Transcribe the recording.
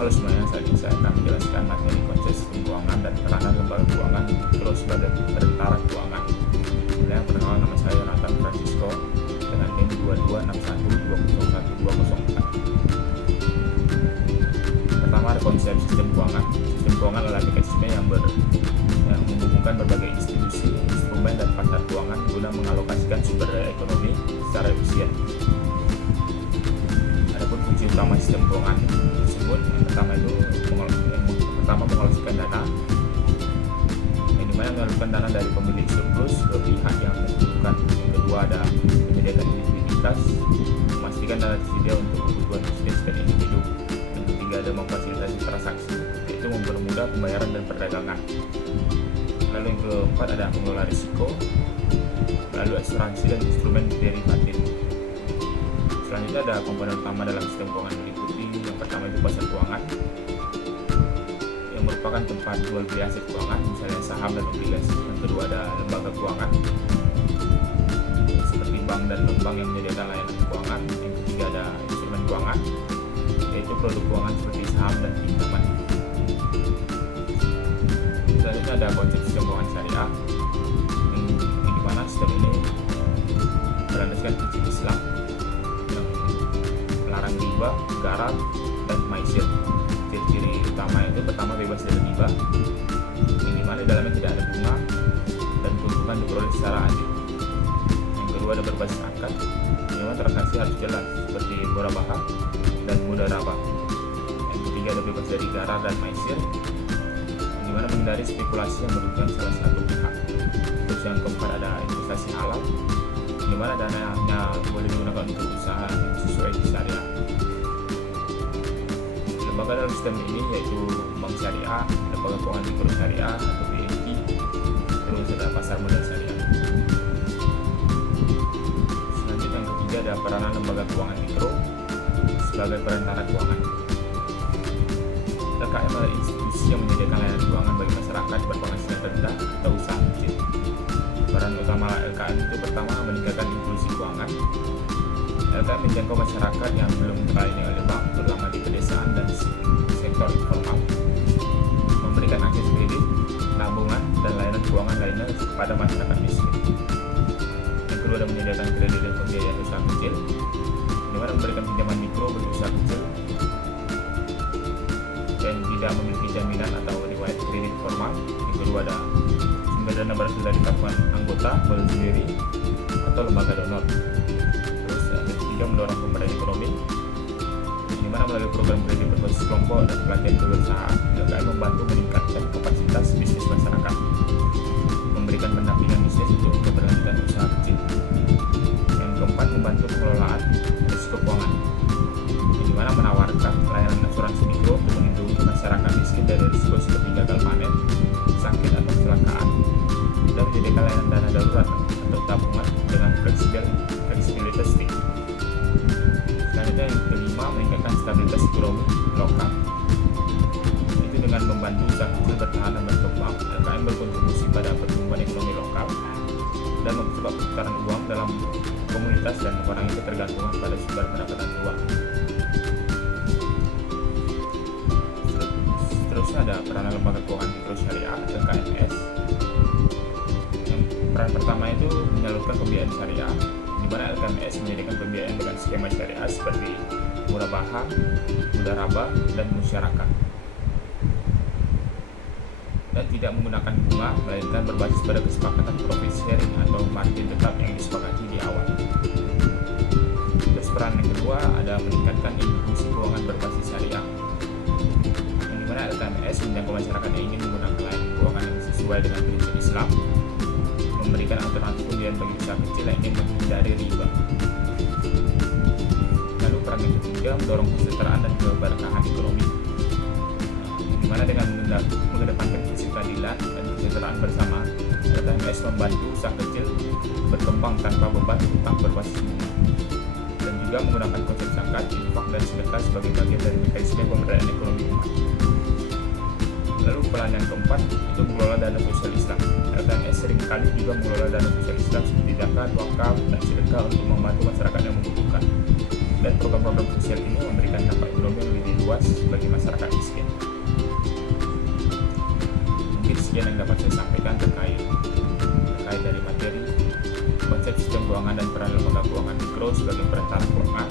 Halo semuanya, saat ini saya akan menjelaskan materi konsep sistem keuangan dan peranan lembaga keuangan mikro sebagai perantara keuangan. Yang perkenalkan, nama saya Yonatan Francisco dengan NIM 22612004. Pertama, ada konsep sistem keuangan. Sistem keuangan adalah mekanisme yang menghubungkan berbagai institusi, instrumen, dan pasar keuangan guna mengalokasikan sumber daya ekonomi secara efisien. Adapun fungsi utama sistem keuangan tersebut, yang pertama mengalokasikan dana, yang dimana mengalirkan dana dari pemilik surplus ke pihak yang membutuhkan. Yang kedua ada menyediakan likuiditas, memastikan dana tersedia untuk kebutuhan bisnis dan individu. Yang ketiga ada memfasilitasi transaksi, yaitu mempermudah pembayaran dan perdagangan. Lalu yang keempat ada mengelola risiko, lalu asuransi dan instrumen derivatif. Selanjutnya ada komponen utama dalam sistem keuangan meliputi yang pertama itu pasar keuangan, yang merupakan tempat jual beli aset keuangan, misalnya saham dan obligasi. Yang kedua ada lembaga keuangan, seperti bank dan non-bank yang menyediakan layanan keuangan. Yang ketiga ada instrumen keuangan, yaitu produk keuangan seperti saham dan pinjaman. Selanjutnya ada konsep sistem keuangan syariah, yang dimana sistem ini berlandaskan prinsip Islam yang melarang riba, garam, dan maisir. Ciri-ciri utama itu pertama bebas dari riba, yang dimana di dalamnya tidak ada bunga dan keuntungan diperoleh secara adil. Yang kedua ada berbasis akad, yang dimana transaksi harus jelas seperti murabahah dan mudharabah. Yang ketiga ada bebas dari garam dan maisir, yang dimana menghindari spekulasi yang merugikan salah satu pihak. Terus yang keempat ada investasi halal, di mana dananya boleh digunakan untuk usaha yang sesuai syariah. Lembaga dalam sistem ini yaitu bank syariah, lembaga keuangan mikro syariah atau BMI, terus ada pasar modal syariah. Selanjutnya yang ketiga ada peranan lembaga keuangan mikro sebagai perantara keuangan. LKM adalah institusi yang menyediakan layanan keuangan bagi masyarakat berpenghasilan rendah atau usaha kecil. Peran utama LKM itu pertama meningkatkan inklusi keuangan. LKM menjangkau masyarakat yang belum terlayani oleh bank, terutama di pedesaan dan sektor informal, memberikan akses kredit, tabungan, dan layanan keuangan lainnya kepada masyarakat miskin. Yang kedua ada menyediakan kredit dan pembiayaan usaha kecil, di mana memberikan pinjaman mikro bagi usaha kecil dan tidak memiliki jaminan atau riwayat kredit formal. Yang kedua ada sumber dana berasal dari tabungan anggota, modal sendiri, atau lembaga donor. Terus yang ketiga mendorong pemberdayaan ekonomi, di mana melalui program kredit berbasis kelompok dan pelatihan kewirausahaan, LKM membantu meningkatkan kapasitas bisnis masyarakat, memberikan pendampingan bisnis untuk keberlanjutan usaha kecil. Yang keempat membantu pengelolaan risiko keuangan, di mana menawarkan layanan asuransi mikro untuk melindungi masyarakat miskin dari risiko seperti gagal panen, sakit atau kecelakaan, dan menyediakan layanan dana darurat atau tabungan dengan fleksibilitas tinggi. Selanjutnya yang kelima meningkatkan stabilitas ekonomi lokal, itu dengan membantu usaha kecil bertahan dan berkembang. LKM berkontribusi pada pertumbuhan ekonomi lokal dan mempercepat perputaran uang dalam komunitas dan mengurangi ketergantungan pada sumber pendapatan luar. Terusnya ada peranan lembaga keuangan mikro syariah (LKMS). Yang peran pertama itu menyalurkan pembiayaan syariah, di mana LKMS menyediakan pembiayaan dengan skema syariah seperti murabahah, mudharabah, dan musyarakah, dan tidak menggunakan bunga, melainkan berbasis pada kesepakatan profit sharing atau margin tetap yang disepakati di awal. Terus peran yang kedua ada meningkatkan inklusi keuangan berbasis syariah, yang dimana LKMS menjangkau masyarakat yang ingin menggunakan layanan keuangan yang sesuai dengan prinsip Islam, memberikan alternatif pembiayaan bagi usaha kecil yang ingin menghindari riba. Lalu peran yang ketiga mendorong kesejahteraan dan keberkahan ekonomi, di mana dengan mengedepankan prinsip keadilan dan kesejahteraan bersama, LKMS membantu usaha kecil berkembang tanpa beban utang berbasis bunga, dan juga menggunakan konsep zakat, infak, dan sedekah sebagai bagian dari mekanisme pemberdayaan ekonomi umat. Lalu peran yang keempat itu mengelola dana sosial Islam. LKMS seringkali juga mengelola dana sosial Islam seperti zakat, wakaf, dan sedekah untuk membantu masyarakat yang membutuhkan. Dan program-program sosial ini memberikan dampak ekonomi yang lebih luas bagi bagi masyarakat miskin. Mungkin sekian yang dapat saya sampaikan terkait dari materi konsep sistem keuangan dan peran lembaga keuangan mikro sebagai perantara keuangan.